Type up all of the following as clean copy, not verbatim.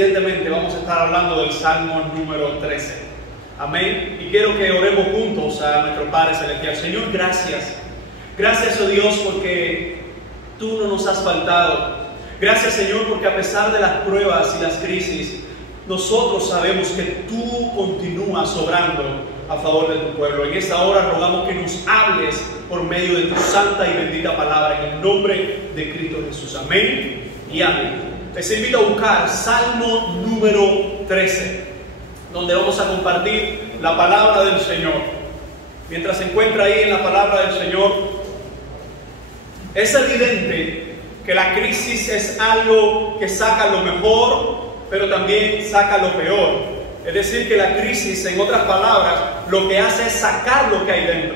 evidentemente vamos a estar hablando del Salmo número 13. Amén. Y quiero que oremos juntos a nuestro Padre Celestial. Señor, gracias. Gracias, oh Dios, porque tú no nos has faltado. Gracias, Señor, porque a pesar de las pruebas y las crisis, nosotros sabemos que tú continúas obrando a favor de tu pueblo. En esta hora rogamos que nos hables por medio de tu santa y bendita palabra, en el nombre de Cristo Jesús. Amén y amén. Les invito a buscar Salmo número 13, donde vamos a compartir la palabra del Señor. Mientras se encuentra ahí en la palabra del Señor, es evidente que la crisis es algo que saca lo mejor, pero también saca lo peor. Es decir, que la crisis, en otras palabras, lo que hace es sacar lo que hay dentro,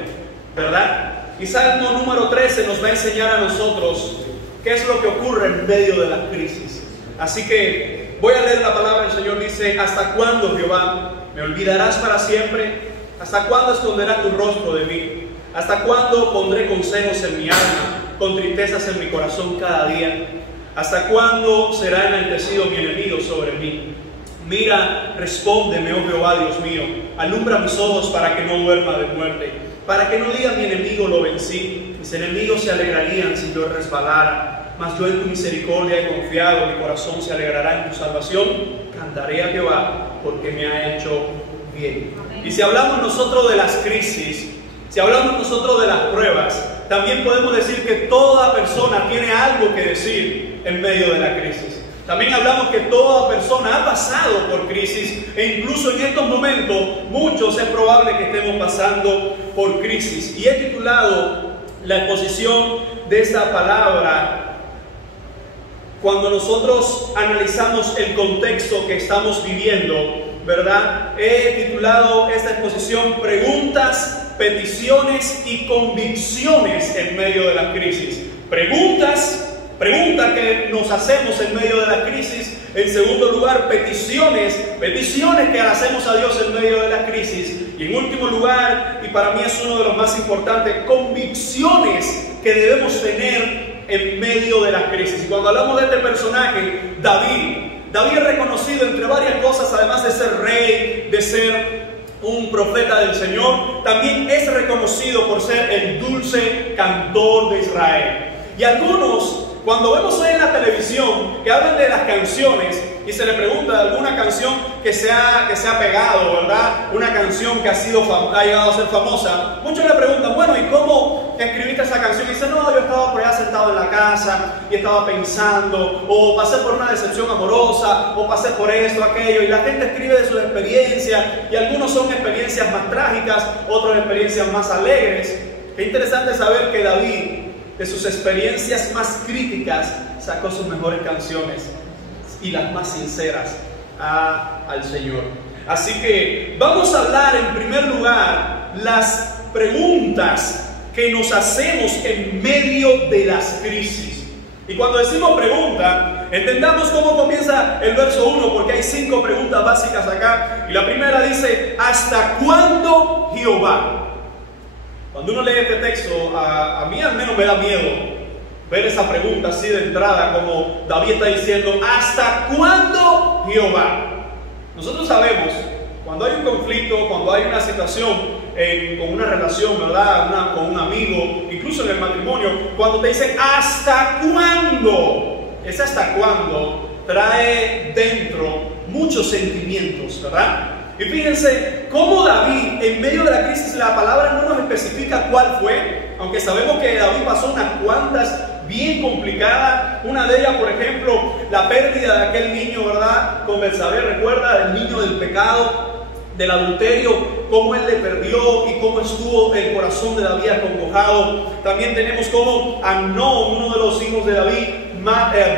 ¿verdad? Y Salmo número 13 nos va a enseñar a nosotros qué es lo que ocurre en medio de la crisis. Así que voy a leer la palabra del Señor. Dice: ¿hasta cuándo, Jehová, me olvidarás para siempre? ¿Hasta cuándo esconderás tu rostro de mí? ¿Hasta cuándo pondré consejos en mi alma, con tristezas en mi corazón cada día? ¿Hasta cuándo será enaltecido mi enemigo sobre mí? Mira, respóndeme, oh Jehová, Dios mío. Alumbra mis ojos para que no duerma de muerte, para que no diga mi enemigo lo vencí. Mis enemigos se alegrarían si yo resbalara, mas yo en tu misericordia he confiado. Mi corazón se alegrará en tu salvación. Cantaré a Jehová porque me ha hecho bien. Y si hablamos nosotros de las crisis, si hablamos nosotros de las pruebas, también podemos decir que toda persona tiene algo que decir en medio de la crisis. También hablamos que toda persona ha pasado por crisis, e incluso en estos momentos muchos es probable que estemos pasando por crisis. Y he titulado la exposición de esta palabra, cuando nosotros analizamos el contexto que estamos viviendo, ¿verdad? He titulado esta exposición Preguntas, peticiones y convicciones en medio de la crisis. Pregunta que nos hacemos en medio de la crisis. En segundo lugar, peticiones que hacemos a Dios en medio de la crisis. Y en último lugar, y para mí es uno de los más importantes, convicciones que debemos tener en medio de la crisis. Y cuando hablamos de este personaje, David es reconocido entre varias cosas, además de ser rey, de ser un profeta del Señor, también es reconocido por ser el dulce cantor de Israel. Y algunos, cuando vemos hoy en la televisión que hablan de las canciones y se le pregunta de alguna canción que se ha pegado, ¿verdad? Una canción que ha llegado a ser famosa, muchos le preguntan: bueno, ¿y cómo escribiste esa canción? Y dice: no, yo estaba por allá sentado en la casa y estaba pensando, o pasé por una decepción amorosa, o pasé por esto, aquello. Y la gente escribe de sus experiencias, y algunos son experiencias más trágicas, otras experiencias más alegres. Qué interesante saber que David, de sus experiencias más críticas, sacó sus mejores canciones y las más sinceras al Señor. Así que vamos a hablar en primer lugar las preguntas que nos hacemos en medio de las crisis. Y cuando decimos pregunta, entendamos cómo comienza el verso 1, porque hay 5 preguntas básicas acá. Y la primera dice: ¿hasta cuándo, Jehová? Cuando uno lee este texto, a mí al menos me da miedo ver esa pregunta así de entrada, como David está diciendo: ¿hasta cuándo, Jehová? Nosotros sabemos, cuando hay un conflicto, cuando hay una situación con una relación, ¿verdad? Con un amigo, incluso en el matrimonio, cuando te dicen ¿hasta cuándo? Ese hasta cuándo trae dentro muchos sentimientos, ¿verdad? Y fíjense cómo David, en medio de la crisis, la palabra no nos especifica cuál fue, aunque sabemos que David pasó unas cuantas bien complicadas. Una de ellas, por ejemplo, la pérdida de aquel niño, ¿verdad? Con Betsabé, recuerda, el niño del pecado, del adulterio, cómo él le perdió y cómo estuvo el corazón de David acongojado. También tenemos cómo Amnón, uno de los hijos de David,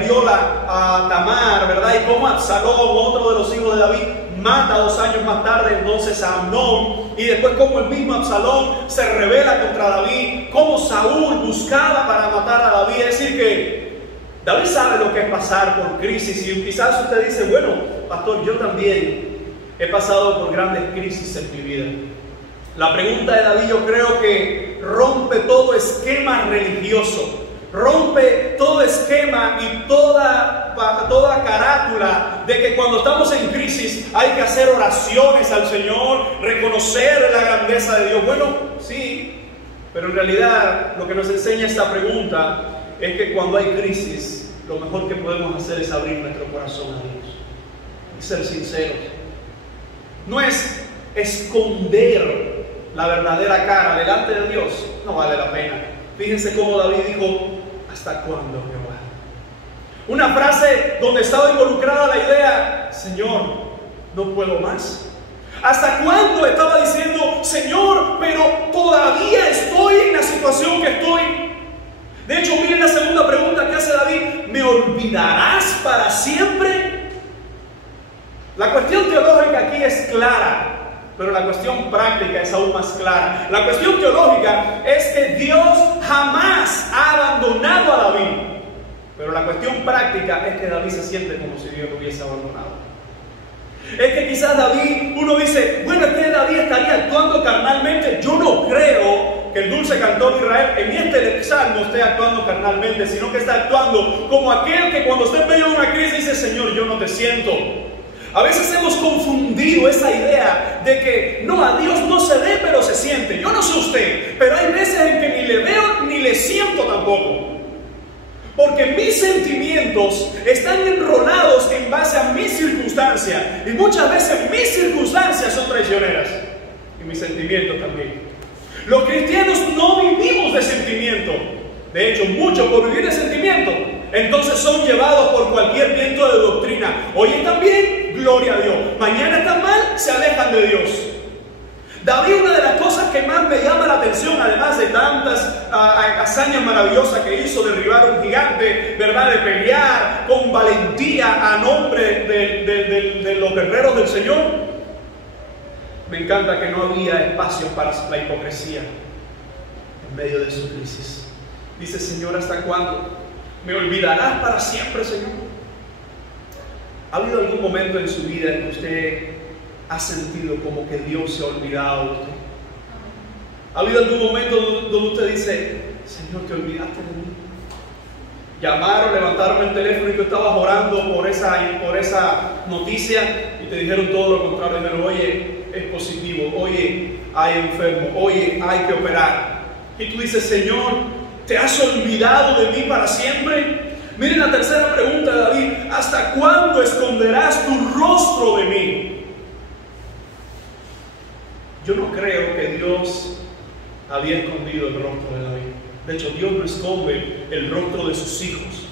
viola a Tamar, ¿verdad? Y cómo Absalón, otro de los hijos de David, mata 2 años más tarde entonces a Amnón. Y después como el mismo Absalón se rebela contra David, como Saúl buscaba para matar a David. Es decir que David sabe lo que es pasar por crisis. Y quizás usted dice: bueno, pastor, yo también he pasado por grandes crisis en mi vida. La pregunta de David, yo creo que rompe todo esquema religioso, rompe todo esquema y toda toda carátula de que cuando estamos en crisis hay que hacer oraciones al Señor, reconocer la grandeza de Dios. Bueno, sí, pero en realidad lo que nos enseña esta pregunta es que cuando hay crisis, lo mejor que podemos hacer es abrir nuestro corazón a Dios y ser sinceros. No es esconder la verdadera cara delante de Dios, no vale la pena. Fíjense cómo David dijo: ¿hasta cuándo, Jehová? Una frase donde estaba involucrada la idea: Señor, no puedo más. ¿Hasta cuándo? Estaba diciendo: Señor, pero todavía estoy en la situación que estoy. De hecho, miren la segunda pregunta que hace David: ¿me olvidarás para siempre? La cuestión teológica aquí es clara, pero la cuestión práctica es aún más clara. La cuestión teológica es que Dios jamás ha abandonado a David, pero la cuestión práctica es que David se siente como si Dios lo hubiese abandonado. Es que quizás David, uno dice: bueno, es que David estaría actuando carnalmente. Yo no creo que el dulce cantor de Israel en este salmo esté actuando carnalmente, sino que está actuando como aquel que cuando está en medio de una crisis dice: Señor, yo no te siento. A veces hemos confundido esa idea de que no, a Dios no se ve pero se siente. Yo no sé usted, pero hay veces en que ni le veo ni le siento tampoco. Porque mis sentimientos están enrolados en base a mis circunstancias. Y muchas veces mis circunstancias son traicioneras. Y mis sentimientos también. Los cristianos no vivimos de sentimiento. De hecho, muchos por vivir de sentimiento, entonces son llevados por cualquier viento de doctrina. Hoy están bien, gloria a Dios. Mañana están mal, se alejan de Dios. David, una de las cosas que más me llama la atención, además de tantas hazañas maravillosas que hizo, derribar a un gigante, ¿verdad?, de pelear con valentía a nombre de los guerreros del Señor, me encanta que no había espacio para la hipocresía en medio de su crisis. Dice: Señor, ¿hasta cuándo? ¿Me olvidarás para siempre, Señor? ¿Ha habido algún momento en su vida en que usted ha sentido como que Dios se ha olvidado de usted? ¿Ha habido algún momento donde usted dice: Señor, te olvidaste de mí? Llamaron, levantaron el teléfono y tú estabas orando por esa noticia y te dijeron todo lo contrario. Dijeron: oye, es positivo, oye, hay enfermo, oye, hay que operar. Y tú dices: Señor, ¿te has olvidado de mí para siempre? Miren la tercera pregunta de David: ¿hasta cuándo esconderás tu rostro de mí? Yo no creo que Dios había escondido el rostro de David. De hecho, Dios no esconde el rostro de sus hijos.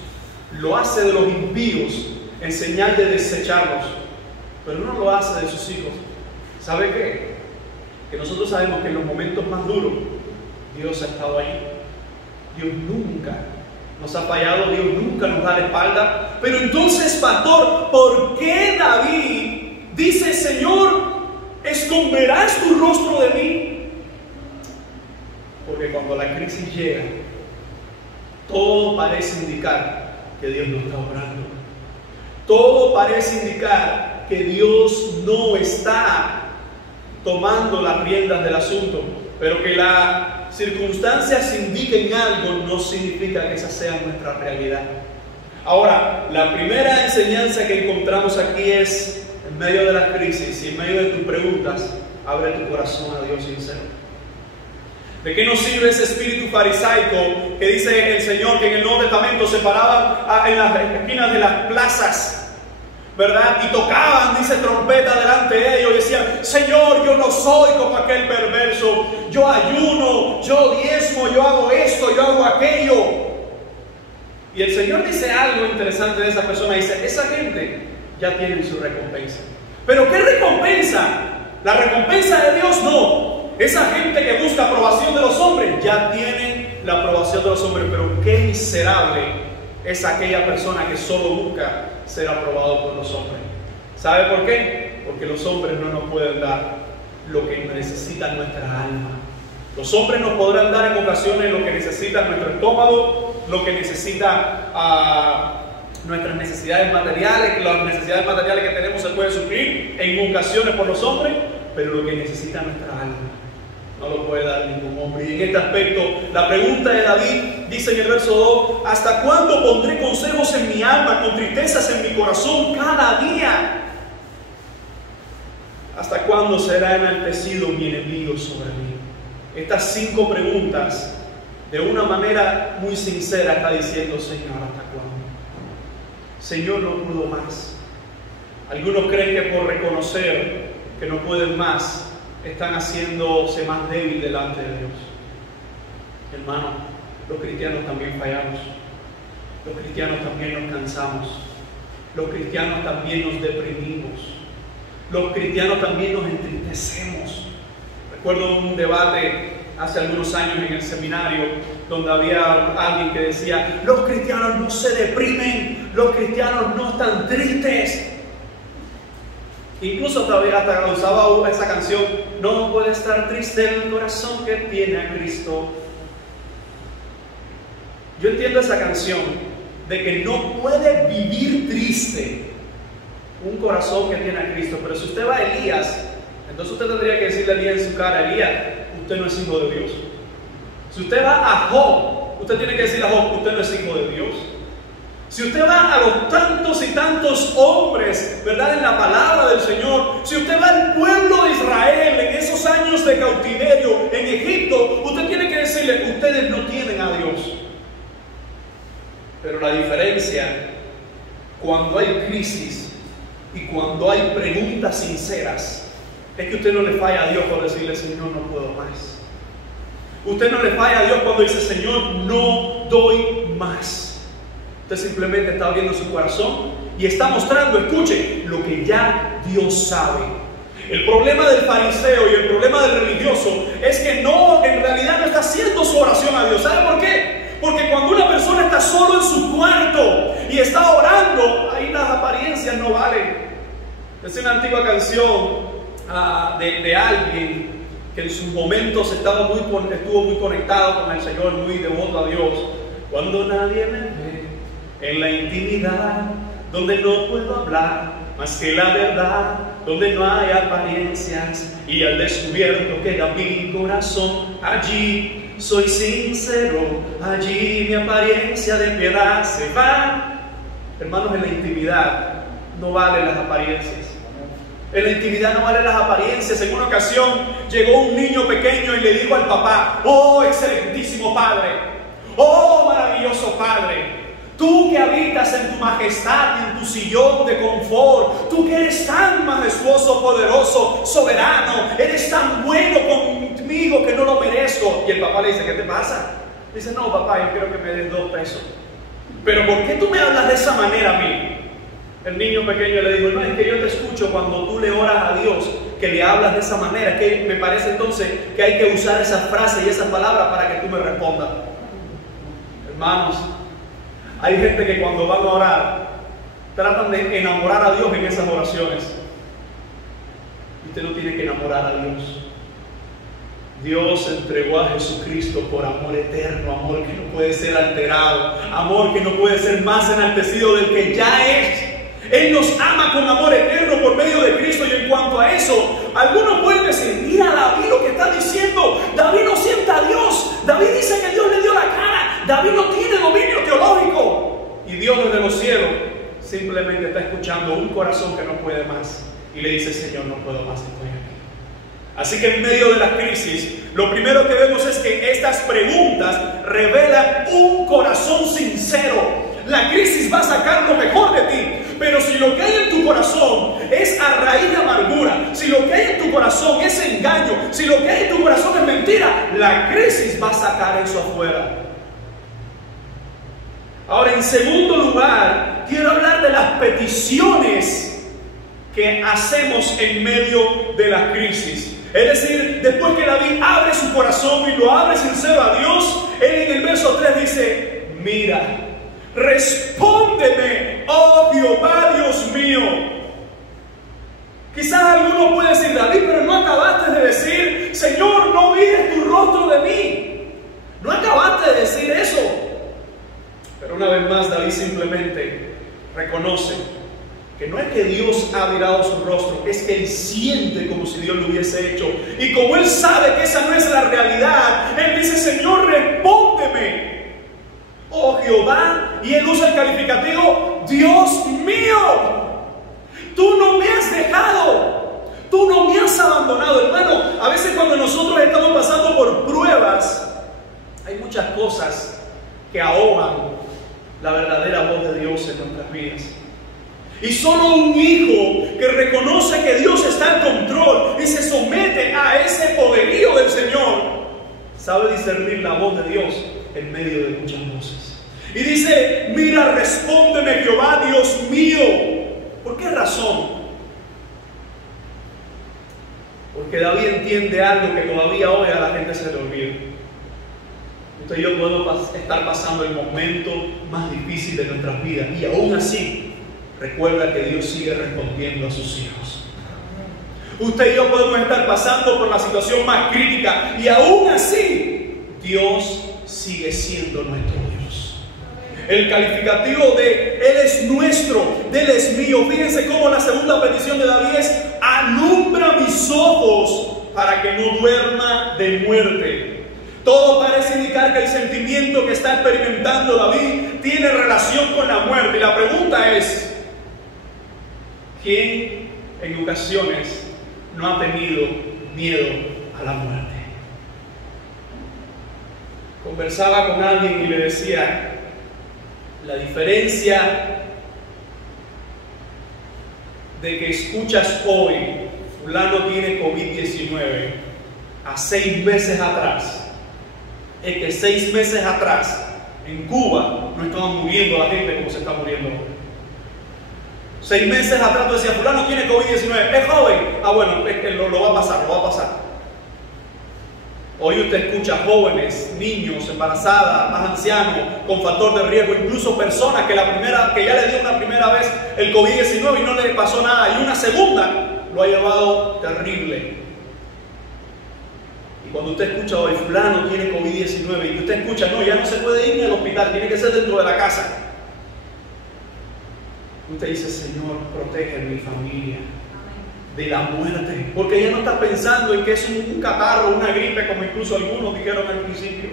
Lo hace de los impíos en señal de desecharlos, pero no lo hace de sus hijos. ¿Sabe qué? Que nosotros sabemos que en los momentos más duros Dios ha estado ahí. Dios nunca nos ha fallado, Dios nunca nos da la espalda. Pero entonces, pastor, ¿por qué David dice: Señor, esconderás tu rostro de mí? Porque cuando la crisis llega, todo parece indicar que Dios no está obrando. Todo parece indicar que Dios no está tomando las riendas del asunto, pero que las circunstancias indiquen algo no significa que esa sea nuestra realidad. Ahora, la primera enseñanza que encontramos aquí es: en medio de la crisis y en medio de tus preguntas, abre tu corazón a Dios sincero. ¿De qué nos sirve ese espíritu farisaico que dice el Señor que en el Nuevo Testamento se paraban en las esquinas de las plazas, ¿verdad?, y tocaban, dice, trompeta delante de ellos y decían: Señor, yo no soy como aquel perverso, yo ayuno, yo diezmo, yo hago esto, yo hago aquello? Y el Señor dice algo interesante de esa persona. Dice: esa gente ya tiene su recompensa. ¿Pero qué recompensa? La recompensa de Dios no. Esa gente que busca aprobación de los hombres ya tiene la aprobación de los hombres. Pero qué miserable es aquella persona que solo busca ser aprobado por los hombres. ¿Sabe por qué? Porque los hombres no nos pueden dar lo que necesita nuestra alma. Los hombres nos podrán dar en ocasiones lo que necesita nuestro estómago, lo que necesita nuestras necesidades materiales. Las necesidades materiales que tenemos se pueden suplir en ocasiones por los hombres, pero lo que necesita nuestra alma No lo puede dar ningún hombre. Y en este aspecto, la pregunta de David dice en el verso 2: ¿hasta cuándo pondré consejos en mi alma, con tristezas en mi corazón cada día? ¿Hasta cuándo será enaltecido mi enemigo sobre mí? Estas 5 preguntas, de una manera muy sincera, está diciendo: Señor, ¿hasta cuándo? Señor, no puedo más. Algunos creen que por reconocer que no pueden más, están haciéndose más débil delante de Dios. Hermano, los cristianos también fallamos. Los cristianos también nos cansamos. Los cristianos también nos deprimimos. Los cristianos también nos entristecemos. Recuerdo un debate hace algunos años en el seminario donde había alguien que decía: los cristianos no se deprimen, los cristianos no están tristes. Incluso todavía hasta usaba esa canción: no puede estar triste el corazón que tiene a Cristo. Yo entiendo esa canción de que no puede vivir triste un corazón que tiene a Cristo, pero si usted va a Elías, entonces usted tendría que decirle a Elías en su cara: Elías, usted no es hijo de Dios. Si usted va a Job, usted tiene que decirle a Job: usted no es hijo de Dios. Si usted va a los tantos y tantos hombres, ¿verdad?, en la palabra del Señor, si usted va al pueblo de Israel en esos años de cautiverio en Egipto, usted tiene que decirle: ustedes no tienen a Dios. Pero la diferencia, cuando hay crisis y cuando hay preguntas sinceras, es que usted no le falla a Dios por decirle: Señor, no puedo más. Usted no le falla a Dios cuando dice: Señor, no doy más. Usted simplemente está abriendo su corazón y está mostrando, escuche, lo que ya Dios sabe. El problema del fariseo y el problema del religioso es que en realidad no está haciendo su oración a Dios. ¿Sabe por qué? Porque cuando una persona está solo en su cuarto y está orando, ahí las apariencias no valen. Es una antigua canción de alguien que en sus momentos estuvo muy conectado con el Señor, muy devoto a Dios. Cuando nadie me ve en la intimidad, donde no puedo hablar más que la verdad, donde no hay apariencias, y al descubierto queda mi corazón, allí soy sincero, allí mi apariencia de piedad se va. Hermanos, en la intimidad no valen las apariencias. En la intimidad no valen las apariencias. En una ocasión llegó un niño pequeño y le dijo al papá: oh excelentísimo Padre, oh maravilloso Padre, tú que habitas en tu majestad y en tu sillón de confort, tú que eres tan majestuoso, poderoso, soberano, eres tan bueno conmigo que no lo merezco. Y el papá le dice: ¿qué te pasa? Dice: no, papá, yo quiero que me des 2 pesos. Pero ¿por qué tú me hablas de esa manera a mí? El niño pequeño le dijo: no, es que yo te escucho cuando tú le oras a Dios, que le hablas de esa manera, que me parece entonces que hay que usar esa frase y esa palabra para que tú me respondas. Hermanos, hay gente que cuando van a orar tratan de enamorar a Dios en esas oraciones. Usted no tiene que enamorar a Dios. Dios entregó a Jesucristo por amor eterno, amor que no puede ser alterado, amor que no puede ser más enaltecido del que ya es. Él nos ama con amor eterno por medio de Cristo. Y en cuanto a eso, algunos pueden decir: mira David lo que está diciendo, David no siente a Dios, David dice que Dios le dio la cara, David no tiene dominio teológico. Y Dios desde los cielos simplemente está escuchando un corazón que no puede más y le dice: Señor, no puedo más, estoy aquí. Así que en medio de la crisis, lo primero que vemos es que estas preguntas revelan un corazón sincero. La crisis va a sacar lo mejor de ti, pero si lo que hay en tu corazón es a raíz de amargura, si lo que hay en tu corazón es engaño, si lo que hay en tu corazón es mentira, la crisis va a sacar eso afuera. Ahora, en segundo lugar, quiero hablar de las peticiones que hacemos en medio de la crisis. Es decir, después que David abre su corazón y lo abre sincero a Dios, él en el verso 3 dice: mira, respóndeme, oh Jehová Dios mío. Quizás alguno puede decir: David, pero no acabaste de decir: Señor, no mires tu rostro de mí. No acabaste de decir eso. Pero una vez más, David simplemente reconoce que no es que Dios ha virado su rostro, es que Él siente como si Dios lo hubiese hecho. Y como Él sabe que esa no es la realidad, Él dice: Señor, respóndeme, oh Jehová. Y Él usa el calificativo: Dios mío, tú no me has dejado, tú no me has abandonado. Hermano, a veces cuando nosotros estamos pasando por pruebas, hay muchas cosas que ahogan la verdadera voz de Dios en nuestras vidas. Y solo un hijo que reconoce que Dios está en control y se somete a ese poderío del Señor sabe discernir la voz de Dios en medio de muchas voces. Y dice: mira, respóndeme, Jehová, Dios mío. ¿Por qué razón? Porque David entiende algo que todavía hoy a la gente se le olvida. Usted y yo podemos estar pasando el momento más difícil de nuestras vidas, y aún así recuerda que Dios sigue respondiendo a sus hijos. Usted y yo podemos estar pasando por la situación más crítica, y aún así Dios sigue siendo nuestro Dios. El calificativo de Él es nuestro, de Él es mío. Fíjense cómo la segunda petición de David es: alumbra mis ojos para que no duerma de muerte. Todo parece indicar que el sentimiento que está experimentando David tiene relación con la muerte. Y la pregunta es: ¿quién en ocasiones no ha tenido miedo a la muerte? Conversaba con alguien y le decía: la diferencia de que escuchas hoy fulano tiene COVID-19 a 6 meses atrás es que 6 meses atrás en Cuba no estaban muriendo la gente como se está muriendo hoy. 6 meses atrás tú decías: fulano tiene COVID-19, es joven, bueno, es que lo va a pasar. Hoy usted escucha jóvenes, niños, embarazadas, más ancianos, con factor de riesgo, incluso personas que ya le dio una primera vez el COVID-19 y no le pasó nada, y una segunda lo ha llevado terrible. Y cuando usted escucha hoy: fulano tiene COVID-19, y usted escucha: no, ya no se puede ir ni al hospital, tiene que ser dentro de la casa. Usted dice: Señor, protege a mi familia de la muerte, porque ya no está pensando en que es un catarro, una gripe, como incluso algunos dijeron al principio.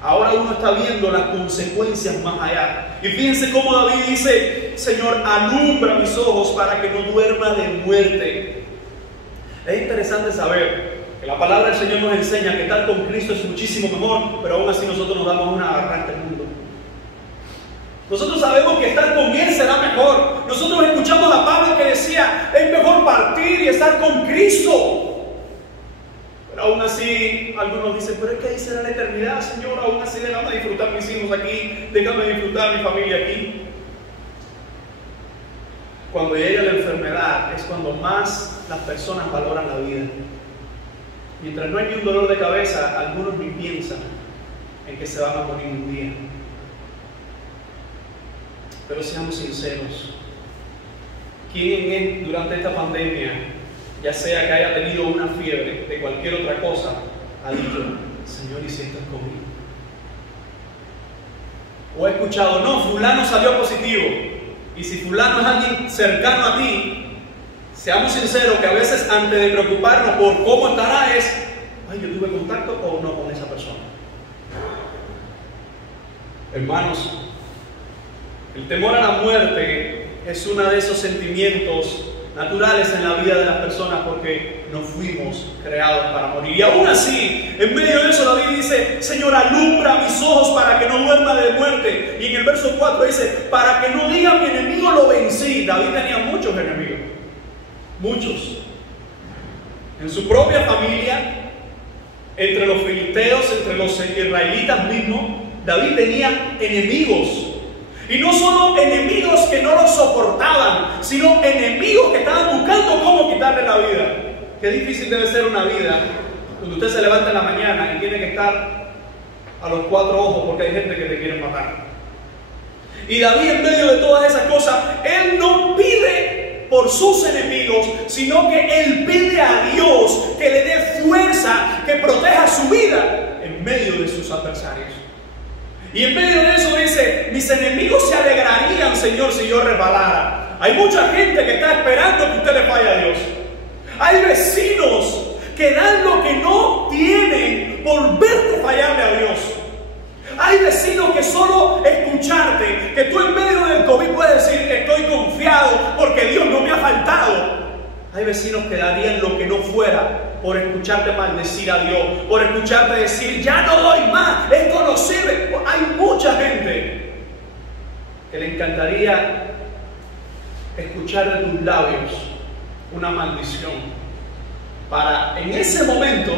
Ahora uno está viendo las consecuencias más allá. Y fíjense cómo David dice: Señor, alumbra mis ojos para que no duerma de muerte. Es interesante saber que la palabra del Señor nos enseña que estar con Cristo es muchísimo mejor, pero aún así nosotros nos damos una agarrada a este mundo. Nosotros sabemos que estar con Él será mejor. Nosotros escuchamos a Pablo que decía: es mejor partir y estar con Cristo. Pero aún así, algunos dicen: pero es que ahí será la eternidad, Señor. Aún así, déjame disfrutar mis hijos aquí, déjame disfrutar mi familia aquí. Cuando llega la enfermedad es cuando más las personas valoran la vida. Mientras no hay ni un dolor de cabeza, algunos ni piensan en que se van a morir un día. Pero seamos sinceros, ¿quién durante esta pandemia, ya sea que haya tenido una fiebre de cualquier otra cosa, ha dicho: Señor, ¿y si esto es COVID? O ha escuchado: no, fulano salió positivo. Y si fulano es alguien cercano a ti, seamos sinceros que a veces, antes de preocuparnos por cómo estará, es: ay, yo tuve contacto o no con esa persona. Hermanos, el temor a la muerte es uno de esos sentimientos naturales en la vida de las personas, porque no fuimos creados para morir. Y aún así, en medio de eso, David dice: Señor, alumbra mis ojos para que no duerma de muerte. Y en el verso 4 dice: para que no diga mi enemigo lo vencí. David tenía muchos enemigos, muchos. En su propia familia, entre los filisteos, entre los israelitas mismos, David tenía enemigos. Y no solo enemigos que no lo soportaban, sino enemigos que estaban buscando cómo quitarle la vida. Qué difícil debe ser una vida donde usted se levanta en la mañana y tiene que estar a los 4 ojos porque hay gente que te quiere matar. Y David, en medio de todas esas cosas, él no pide por sus enemigos, sino que él pide a Dios que le dé fuerza, que proteja su vida en medio de sus adversarios. Y en medio de eso dice: mis enemigos se alegrarían, Señor, si yo resbalara. Hay mucha gente que está esperando que usted le falle a Dios. Hay vecinos que dan lo que no tienen por verte fallarle a Dios. Hay vecinos que solo escucharte, que tú en medio del COVID puedes decir, estoy confiado porque Dios no me ha faltado. Hay vecinos que darían lo que no fuera por escucharte maldecir a Dios, por escucharte decir, ya no doy más, esto no sirve. Hay mucha gente que le encantaría escuchar de tus labios una maldición, para en ese momento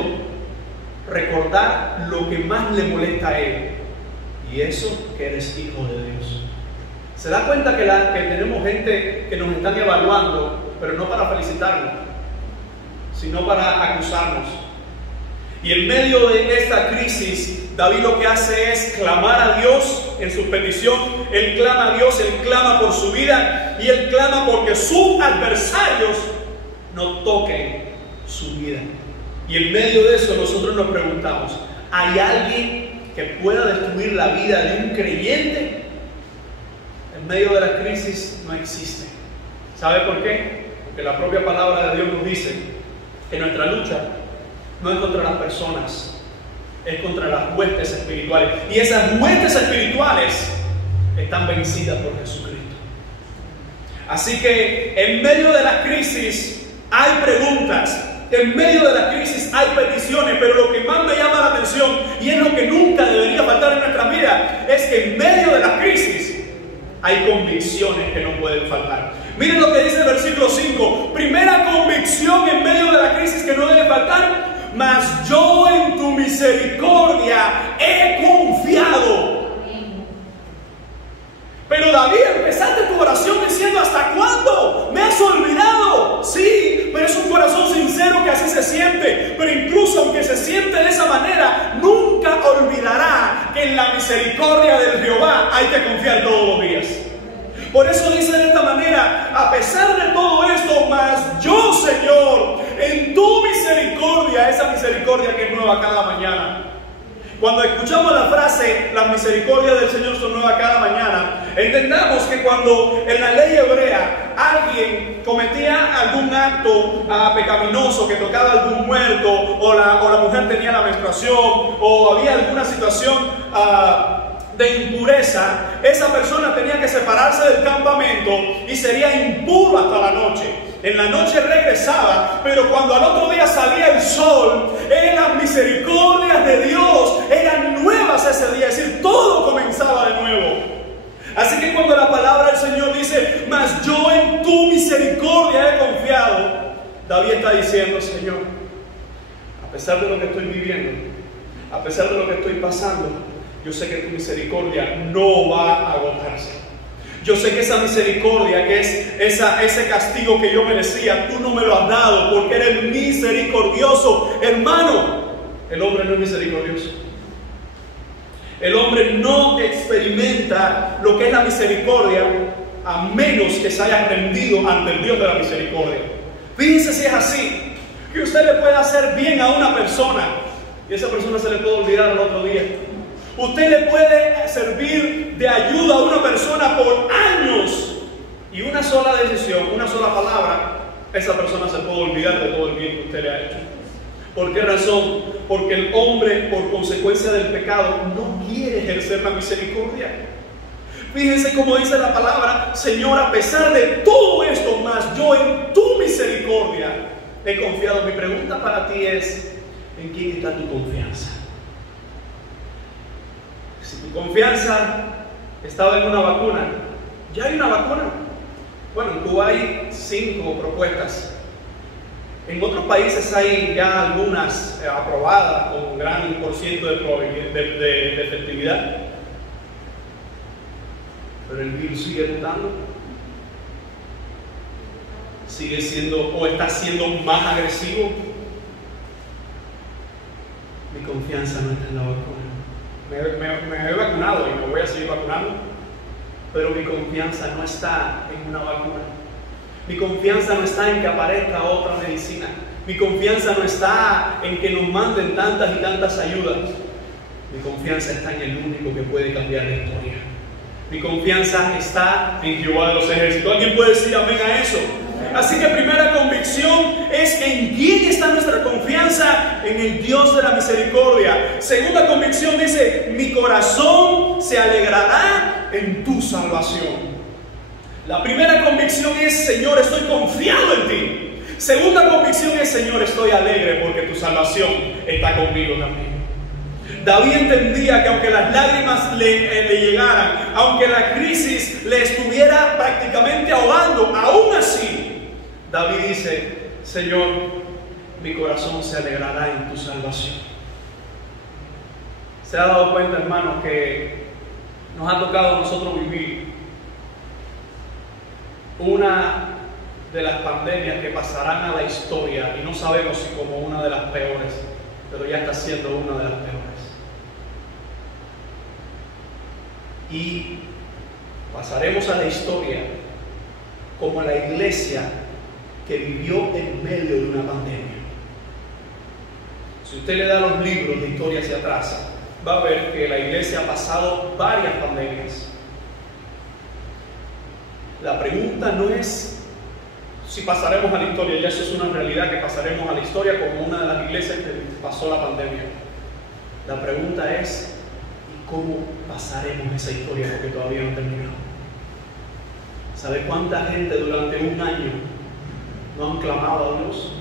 recordar lo que más le molesta a él, y eso que eres hijo de Dios. ¿Se da cuenta que tenemos gente que nos están evaluando, pero no para felicitarnos, sino para acusarnos? Y en medio de esta crisis, David lo que hace es clamar a Dios en su petición. Él clama a Dios, él clama por su vida, y él clama porque sus adversarios no toquen su vida. Y en medio de eso nosotros nos preguntamos, ¿hay alguien que pueda destruir la vida de un creyente? En medio de la crisis no existe. ¿Sabe por qué? Porque la propia palabra de Dios nos dice que nuestra lucha no es contra las personas, es contra las huestes espirituales. Y esas huestes espirituales están vencidas por Jesucristo. Así que en medio de la crisis hay preguntas, en medio de la crisis hay peticiones, pero lo que más me llama la atención, y es lo que nunca debería faltar en nuestra vida, es que en medio de la crisis hay convicciones que no pueden faltar. Miren lo que dice el versículo 5. Primera convicción en medio de la crisis que no debe faltar: mas yo en tu misericordia he confiado. Pero David, empezaste tu oración diciendo, ¿hasta cuándo? ¿Me has olvidado? Sí, pero es un corazón sincero que así se siente. Pero incluso aunque se siente de esa manera, nunca olvidará que en la misericordia del Jehová hay que confiar todos los días. Por eso dice de esta manera: a pesar de todo esto, mas yo, Señor, en tu misericordia, esa misericordia que es nueva cada mañana. Cuando escuchamos la frase, las misericordias del Señor son nuevas cada mañana, entendamos que cuando en la ley hebrea alguien cometía algún acto pecaminoso, que tocaba algún muerto, o la mujer tenía la menstruación, o había alguna situación de impureza, esa persona tenía que separarse del campamento y sería impuro hasta la noche. En la noche regresaba, pero cuando al otro día salía el sol, las misericordias de Dios eran nuevas ese día, es decir, todo comenzaba de nuevo. Así que cuando la palabra del Señor dice, mas yo en tu misericordia he confiado, David está diciendo, Señor, a pesar de lo que estoy viviendo, a pesar de lo que estoy pasando, yo sé que tu misericordia no va a agotarse. Yo sé que esa misericordia, que es ese castigo que yo merecía, tú no me lo has dado porque eres misericordioso. Hermano, el hombre no es misericordioso. El hombre no experimenta lo que es la misericordia a menos que se haya rendido ante el Dios de la misericordia. Fíjense si es así, que usted le puede hacer bien a una persona y esa persona se le puede olvidar el otro día. Usted le puede servir de ayuda a una persona por años y una sola decisión, una sola palabra, esa persona se puede olvidar de todo el bien que usted le ha hecho. ¿Por qué razón? Porque el hombre, por consecuencia del pecado, no quiere ejercer la misericordia. Fíjense cómo dice la palabra: Señor, a pesar de todo esto, más yo en tu misericordia he confiado. Mi pregunta para ti es: ¿en quién está tu confianza? Si tu confianza estaba en una vacuna, ya hay una vacuna. Bueno, en Cuba hay 5 propuestas. En otros países hay ya algunas aprobadas con gran porciento de efectividad. Pero el virus sigue mutando. Sigue siendo, o está siendo más agresivo. Mi confianza no está en la vacuna. Me he vacunado y me voy a seguir vacunando, pero mi confianza no está en una vacuna. Mi confianza no está en que aparezca otra medicina. Mi confianza no está en que nos manden tantas y tantas ayudas. Mi confianza está en el único que puede cambiar la historia. Mi confianza está en Jehová de los ejércitos. ¿Alguien puede decir amén a eso? Así que primera convicción es en quién está nuestra confianza, en el Dios de la misericordia. Segunda convicción dice, mi corazón se alegrará en tu salvación. La primera convicción es, Señor, estoy confiado en ti. Segunda convicción es, Señor, estoy alegre porque tu salvación está conmigo también. David entendía que aunque las lágrimas le llegaran, aunque la crisis le estuviera prácticamente ahogando, aún así, David dice, Señor, mi corazón se alegrará en tu salvación. ¿Se ha dado cuenta, hermanos, que nos ha tocado a nosotros vivir una de las pandemias que pasarán a la historia, y no sabemos si como una de las peores, pero ya está siendo una de las peores? Y pasaremos a la historia como la iglesia que vivió en medio de una pandemia. Si usted le da los libros de historia hacia atrás, va a ver que la iglesia ha pasado varias pandemias. La pregunta no es si pasaremos a la historia, ya eso es una realidad, que pasaremos a la historia como una de las iglesias que pasó la pandemia. La pregunta es, ¿cómo pasaremos esa historia? Porque todavía no ha terminado. ¿Sabe cuánta gente durante un año no han clamado a Dios?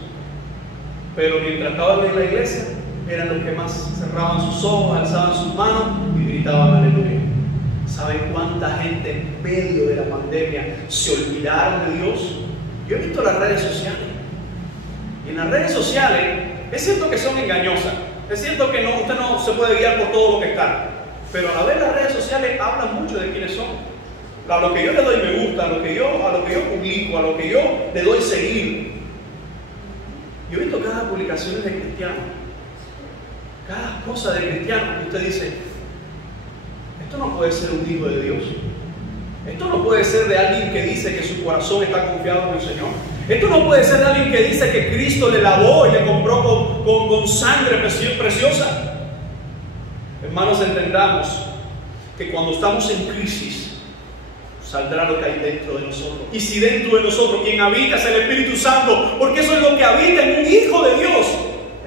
Pero mientras estaban en la iglesia, eran los que más cerraban sus ojos, alzaban sus manos y gritaban aleluya. ¿Sabe cuánta gente en medio de la pandemia se olvidaron de Dios? Yo he visto las redes sociales. Y en las redes sociales, es cierto que son engañosas. Es cierto que usted no se puede guiar por todo lo que está. Pero a la vez las redes sociales hablan mucho de quiénes son. A lo que yo le doy me gusta, a lo que yo publico, a lo que yo le doy seguir. Yo he visto cada publicación de cristianos, cada cosa de cristianos que usted dice, esto no puede ser un hijo de Dios. Esto no puede ser de alguien que dice que su corazón está confiado en el Señor. Esto no puede ser de alguien que dice que Cristo le lavó y le compró con sangre preciosa. Hermanos, entendamos que cuando estamos en crisis, saldrá lo que hay dentro de nosotros. Y si dentro de nosotros quien habita es el Espíritu Santo, porque eso es lo que habita en un Hijo de Dios,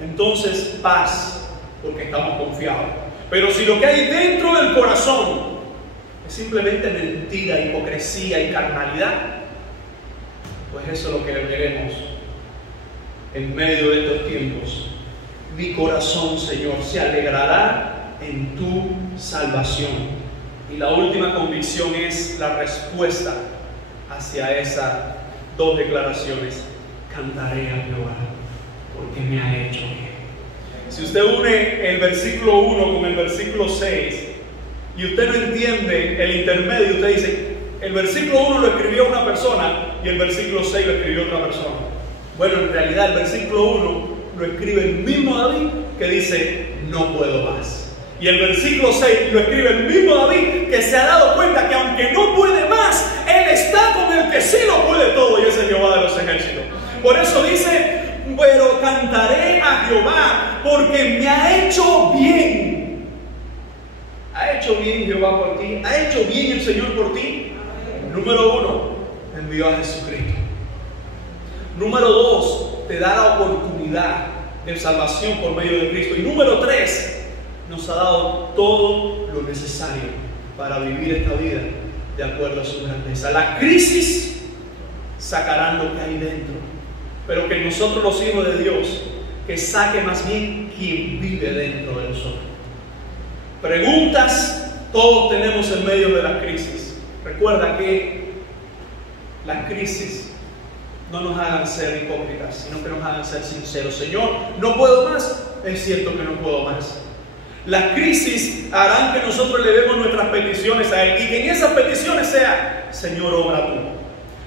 entonces paz, porque estamos confiados. Pero si lo que hay dentro del corazón es simplemente mentira, hipocresía y carnalidad, pues eso es lo que veremos en medio de estos tiempos. Mi corazón, Señor, se alegrará en tu salvación. Y la última convicción es la respuesta hacia esas dos declaraciones. Cantaré a Jehová porque me ha hecho bien. Si usted une el versículo 1 con el versículo 6 y usted no entiende el intermedio, usted dice, el versículo 1 lo escribió una persona y el versículo 6 lo escribió otra persona. Bueno, en realidad el versículo 1 lo escribe el mismo David, que dice, no puedo más. Y el versículo 6 lo escribe el mismo David, que se ha dado cuenta que aunque no puede más, Él está con el que sí lo puede todo, y ese es Jehová de los ejércitos. Por eso dice, pero cantaré a Jehová porque me ha hecho bien. ¿Ha hecho bien Jehová por ti? ¿Ha hecho bien el Señor por ti? Número 1, envió a Jesucristo. Número 2, te da la oportunidad de salvación por medio de Cristo. Y número 3, nos ha dado todo lo necesario para vivir esta vida de acuerdo a su grandeza. La crisis sacarán lo que hay dentro, pero que nosotros, los hijos de Dios, que saque más bien quien vive dentro de nosotros. Preguntas todos tenemos en medio de la crisis. Recuerda que las crisis no nos hagan ser hipócritas, sino que nos hagan ser sinceros. Señor, no puedo más. Es cierto que no puedo más. Las crisis harán que nosotros le demos nuestras peticiones a Él, y que en esas peticiones sea, Señor, obra tú.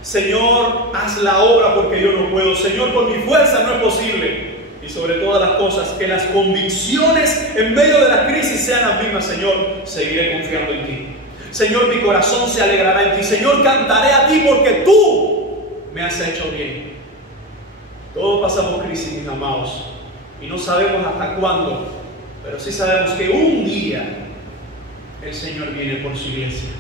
Señor, haz la obra porque yo no puedo. Señor, por mi fuerza no es posible. Y sobre todas las cosas, que las convicciones en medio de la crisis sean las mismas. Señor, seguiré confiando en ti. Señor, mi corazón se alegrará en ti. Señor, cantaré a ti porque tú me has hecho bien. Todos pasamos crisis, mis amados, y no sabemos hasta cuándo. Pero sí sabemos que un día el Señor viene por su iglesia.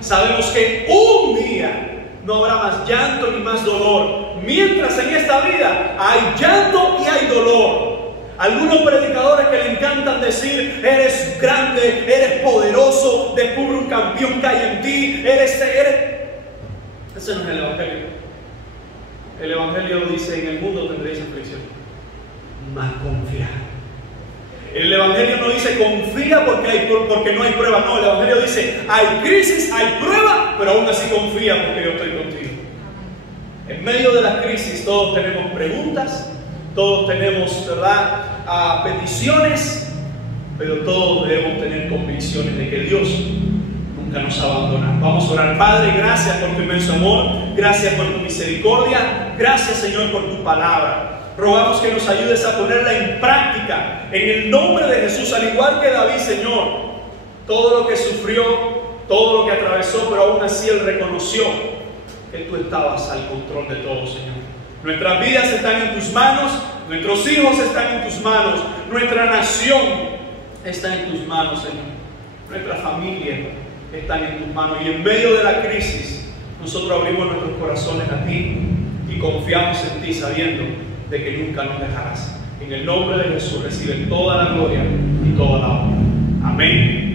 sabemos que un día no habrá más llanto ni más dolor. Mientras en esta vida hay llanto y hay dolor. Algunos predicadores que le encantan decir: eres grande, eres poderoso, descubre un campeón que hay en ti, Ese no es el Evangelio. El Evangelio dice: en el mundo tendréis aflicción, mas confía. El Evangelio no dice confía porque no hay prueba. No, el Evangelio dice: hay crisis, hay prueba, pero aún así confía porque yo estoy contigo. En medio de la crisis todos tenemos preguntas, todos tenemos, ¿verdad?, peticiones, pero todos debemos tener convicciones de que Dios nunca nos abandona. Vamos a orar. Padre, gracias por tu inmenso amor, gracias por tu misericordia, gracias, Señor, por tu palabra. Rogamos que nos ayudes a ponerla en práctica en el nombre de Jesús, al igual que David, Señor. Todo lo que sufrió, todo lo que atravesó, pero aún así él reconoció que tú estabas al control de todo, Señor. Nuestras vidas están en tus manos, nuestros hijos están en tus manos, nuestra nación está en tus manos, Señor. Nuestra familia está en tus manos, y en medio de la crisis nosotros abrimos nuestros corazones a ti y confiamos en ti, sabiendo de que nunca nos dejarás. En el nombre de Jesús recibe toda la gloria y toda la honra. Amén.